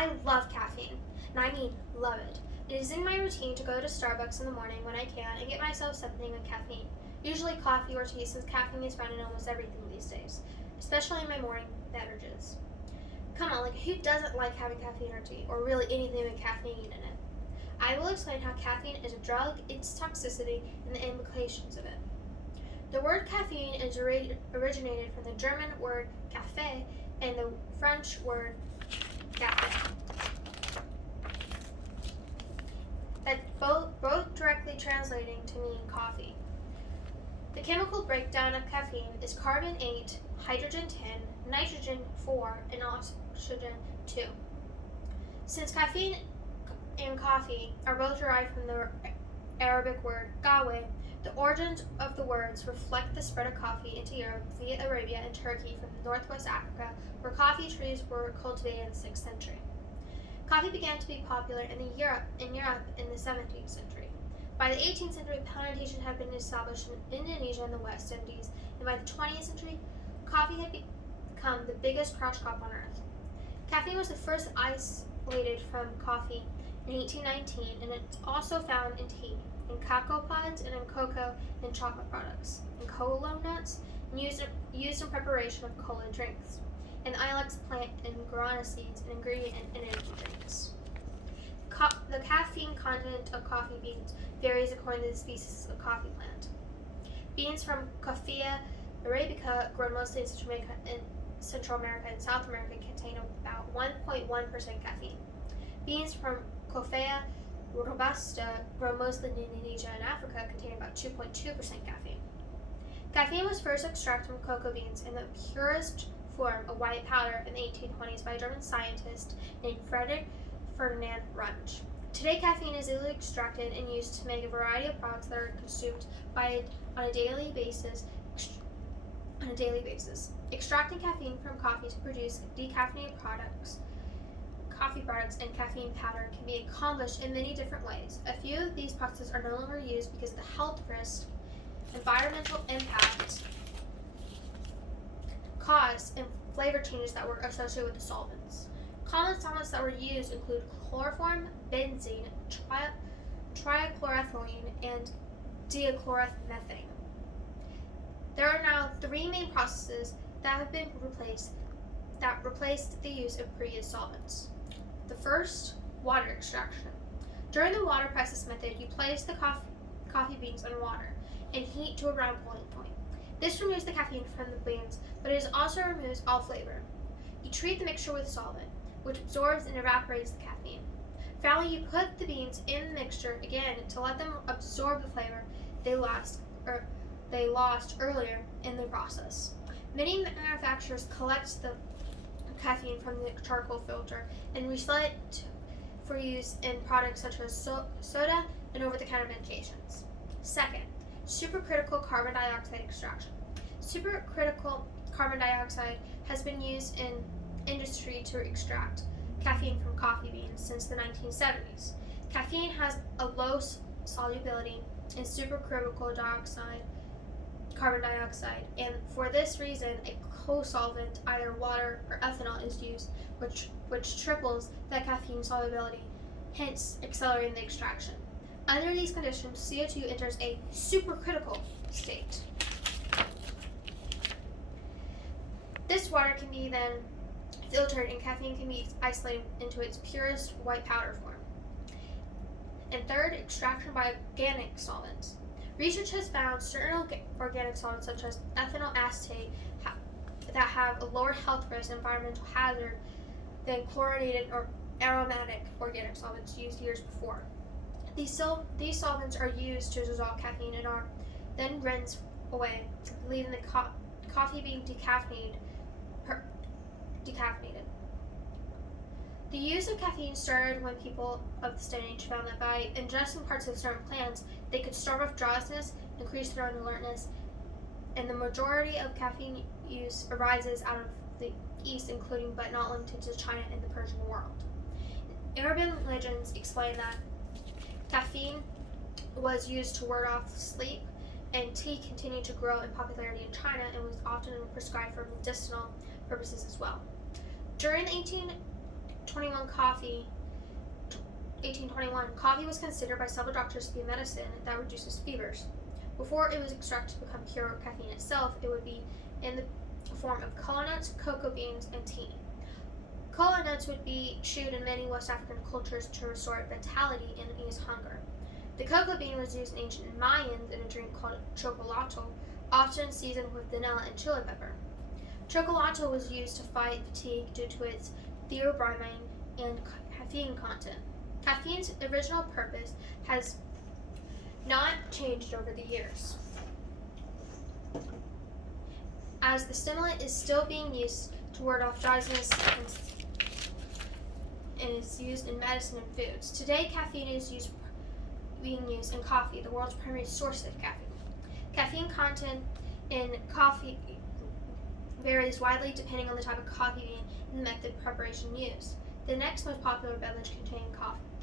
I love caffeine, and I mean love it. It is in my routine to go to Starbucks in the morning when I can and get myself something with caffeine, usually coffee or tea, since caffeine is found in almost everything these days, especially in my morning beverages. Come on, who doesn't like having caffeine or tea, or really anything with caffeine in it? I will explain how caffeine is a drug, its toxicity, and the implications of it. The word caffeine is originated from the German word café and the French word café, that both directly translating to mean coffee. The chemical breakdown of caffeine is carbon 8, hydrogen 10, nitrogen 4, and oxygen 2. Since caffeine and coffee are both derived from the Arabic word gawe, the origins of the words reflect the spread of coffee into Europe via Arabia and Turkey from northwest Africa, where coffee trees were cultivated in the 6th century. Coffee began to be popular in Europe in the 17th century. By the 18th century, plantations had been established in Indonesia and the West Indies, and by the 20th century, coffee had become the biggest cash crop on earth. Caffeine was the first isolated from coffee in 1819, and it's also found in tea, in cocoa pods, and in cocoa and chocolate products, in cocoa nuts, and used in preparation of cola drinks, and ilex plant and guarana seeds, an ingredient in energy drinks. The caffeine content of coffee beans varies according to the species of coffee plant. Beans from Coffea arabica, grown mostly in Central America and South America, contain about 1.1% caffeine. Beans from Coffea robusta, grown mostly in Indonesia and Africa, contain about 2.2% caffeine. Caffeine was first extracted from cocoa beans in the purest form, a white powder, in the 1820s by a German scientist named Friedrich Ferdinand Runge. Today, caffeine is easily extracted and used to make a variety of products that are consumed on a daily basis. Extracting caffeine from coffee to produce decaffeinated coffee products and caffeine powder can be accomplished in many different ways. A few of these processes are no longer used because of the health risks, environmental impact, costs, and flavor changes that were associated with the solvents. Common solvents that were used include chloroform, benzene, trichloroethylene, and diachloromethane. There are now 3 main processes that have been replaced the use of previous solvents. The first, water extraction. During the water process method, you place the coffee beans in water and heat to around boiling point. This removes the caffeine from the beans, but it also removes all flavor. You treat the mixture with solvent, which absorbs and evaporates the caffeine. Finally, you put the beans in the mixture again to let them absorb the flavor they lost earlier in the process. Many manufacturers collect the caffeine from the charcoal filter and resell it for use in products such as soda and over-the-counter medications. Second, supercritical carbon dioxide extraction. Supercritical carbon dioxide has been used in industry to extract caffeine from coffee beans since the 1970s. Caffeine has a low solubility in supercritical carbon dioxide, and for this reason, a co-solvent, either water or ethanol, is used, which triples the caffeine solubility, hence accelerating the extraction. Under these conditions, CO2 enters a supercritical state. This water can be then filtered, and caffeine can be isolated into its purest white powder form. And third, extraction by organic solvents. Research has found certain organic solvents, such as ethyl acetate, that have a lower health risk and environmental hazard than chlorinated or aromatic organic solvents used years before. These solvents are used to dissolve caffeine and are then rinsed away, leaving the coffee being decaffeinated. The use of caffeine started when people of the Stone Age found that by ingesting parts of certain plants, they could stave off drowsiness, increase their own alertness, and the majority of caffeine use arises out of the East, including but not limited to China and the Persian world. Arabian legends explain that caffeine was used to ward off sleep, and tea continued to grow in popularity in China and was often prescribed for medicinal purposes as well. During the 1821, coffee was considered by several doctors to be a medicine that reduces fevers. Before it was extracted to become pure caffeine itself, it would be in the form of kola nuts, cocoa beans, and tea. Kola nuts would be chewed in many West African cultures to restore vitality and ease hunger. The cocoa bean was used in ancient Mayans in a drink called chocolate, often seasoned with vanilla and chili pepper. Chocolate was used to fight fatigue due to its theobromine and caffeine content. Caffeine's original purpose has not changed over the years, as the stimulant is still being used to ward off drowsiness and is used in medicine and foods. Today, caffeine is being used in coffee, the world's primary source of caffeine. Caffeine content in coffee varies widely depending on the type of coffee bean and the method of preparation used. The next most popular beverage containing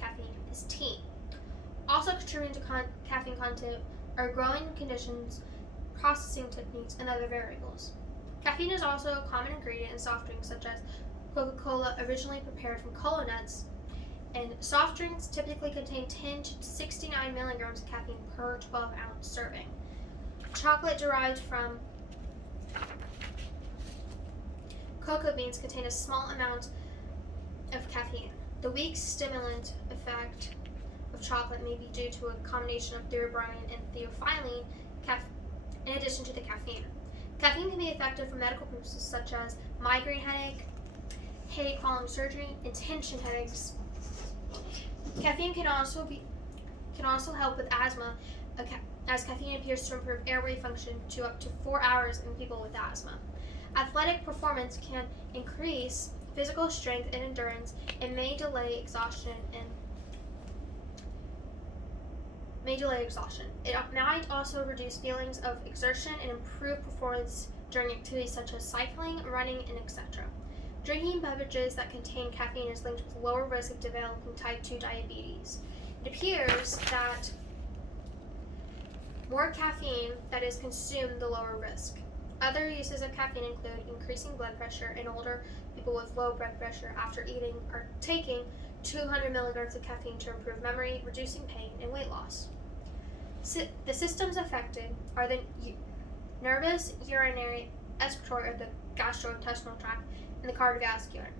caffeine is tea. Also contributing to caffeine content are growing conditions, processing techniques, and other variables. Caffeine is also a common ingredient in soft drinks such as Coca-Cola, originally prepared from kola nuts, and soft drinks typically contain 10 to 69 milligrams of caffeine per 12-ounce serving. Chocolate derived from cocoa beans contain a small amount of caffeine. The weak stimulant effect of chocolate may be due to a combination of theobromine and theophylline in addition to the caffeine. Caffeine can be effective for medical purposes such as migraine headache following surgery, and tension headaches. Caffeine can also help with asthma, as caffeine appears to improve airway function to up to 4 hours in people with asthma. Athletic performance can increase physical strength and endurance and may delay exhaustion. It might also reduce feelings of exertion and improve performance during activities such as cycling, running, and etc. Drinking beverages that contain caffeine is linked with lower risk of developing type 2 diabetes. It appears that more caffeine that is consumed, the lower risk. Other uses of caffeine include increasing blood pressure in older people with low blood pressure after eating or taking 200 milligrams of caffeine to improve memory, reducing pain, and weight loss. The systems affected are the nervous, urinary, excretory, or the gastrointestinal tract, and the cardiovascular.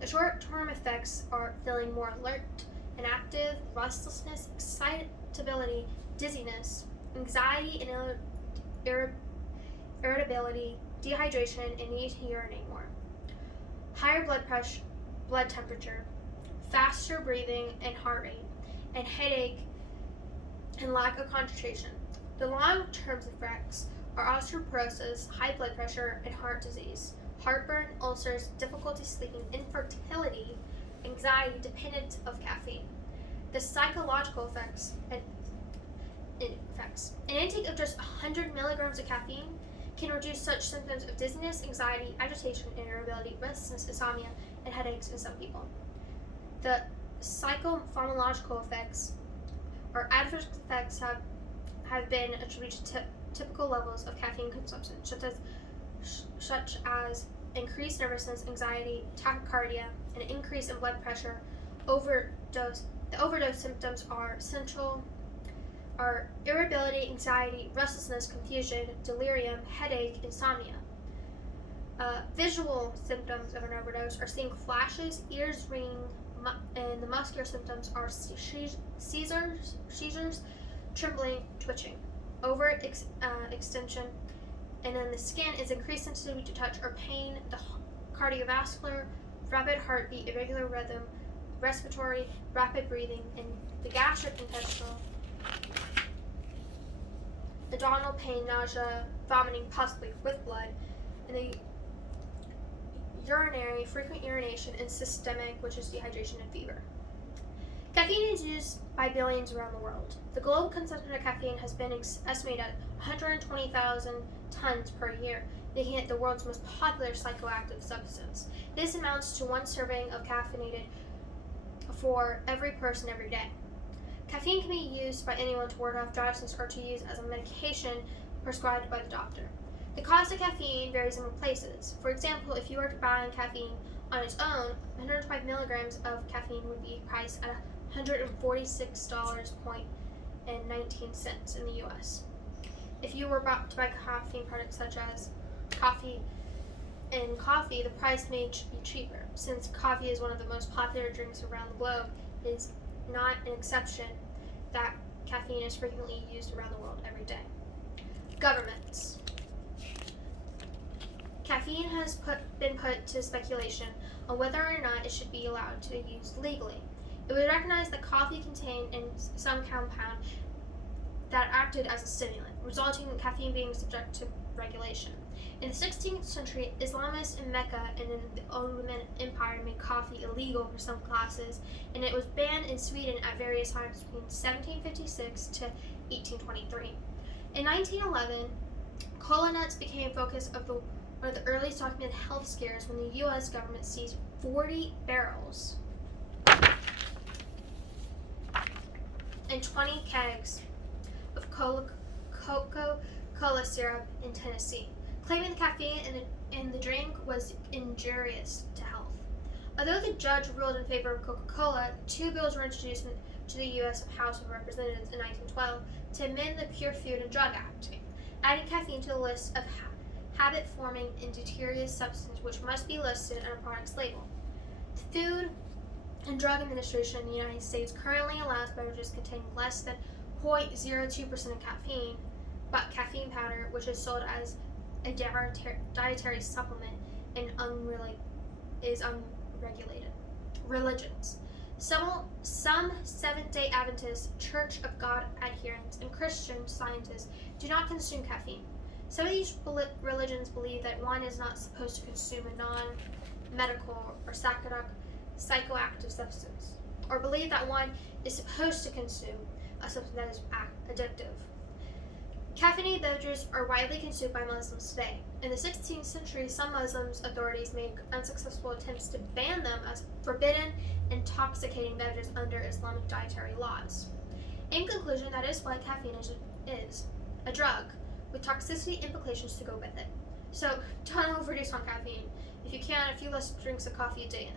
The short-term effects are feeling more alert and active, restlessness, excitability, dizziness, anxiety, and irritability, dehydration, and need to urinate more. Higher blood pressure, blood temperature, faster breathing and heart rate, and headache and lack of concentration. The long-term effects are osteoporosis, high blood pressure, and heart disease, heartburn, ulcers, difficulty sleeping, infertility, anxiety dependent of caffeine. The psychological effects. An intake of just 100 milligrams of caffeine can reduce such symptoms of dizziness, anxiety, agitation, irritability, restlessness, insomnia, and headaches in some people. The psychopharmacological effects or adverse effects have been attributed to typical levels of caffeine consumption, such as increased nervousness, anxiety, tachycardia, and an increase in blood pressure. The overdose symptoms are irritability, anxiety, restlessness, confusion, delirium, headache, insomnia. Visual symptoms of an overdose are seeing flashes, ears ringing, and the muscular symptoms are seizures, trembling, twitching. Overextension, and then the skin is increased sensitivity to touch or pain. The cardiovascular, rapid heartbeat, irregular rhythm, respiratory, rapid breathing, and the gastrointestinal, abdominal pain, nausea, vomiting, possibly with blood, and the urinary, frequent urination, and systemic, which is dehydration and fever. Caffeine is used by billions around the world. The global consumption of caffeine has been estimated at 120,000 tons per year, making it the world's most popular psychoactive substance. This amounts to 1 serving of caffeinated for every person every day. Caffeine can be used by anyone to ward off drowsiness or to use as a medication prescribed by the doctor. The cost of caffeine varies in places. For example, if you are buying caffeine On its own, 105 milligrams of caffeine would be priced at $146.19 in the U.S. If you were about to buy caffeine products such as coffee, the price may be cheaper. Since coffee is one of the most popular drinks around the globe, it is not an exception that caffeine is frequently used around the world every day. Governments. Caffeine has been put to speculation on whether or not it should be allowed to be used legally. It was recognized that coffee contained some compound that acted as a stimulant, resulting in caffeine being subject to regulation. In the 16th century, Islamists in Mecca and in the Ottoman Empire made coffee illegal for some classes, and it was banned in Sweden at various times between 1756 to 1823. In 1911, cola nuts became a focus of one of the earliest documented health scares when the U.S. government seized 40 barrels and 20 kegs of Coca-Cola syrup in Tennessee, claiming the caffeine in the drink was injurious to health. Although the judge ruled in favor of Coca-Cola, 2 bills were introduced to the U.S. House of Representatives in 1912 to amend the Pure Food and Drug Act, adding caffeine to the list of habit-forming and deleterious substances which must be listed on a product's label. The Food and Drug Administration in the United States currently allows beverages containing less than 0.02% of caffeine, but caffeine powder, which is sold as a dietary supplement and is unregulated. Religions. Some Seventh-day Adventist, Church of God adherents, and Christian Scientists do not consume caffeine. Some of these religions believe that one is not supposed to consume a non-medical or psychoactive substance, or believe that one is supposed to consume a substance that is addictive. Caffeinated beverages are widely consumed by Muslims today. In the 16th century, some Muslim authorities made unsuccessful attempts to ban them as forbidden, intoxicating beverages under Islamic dietary laws. In conclusion, that is why caffeine is a drug, with toxicity implications to go with it. So don't overdose on caffeine. If you can, a few less drinks of coffee a day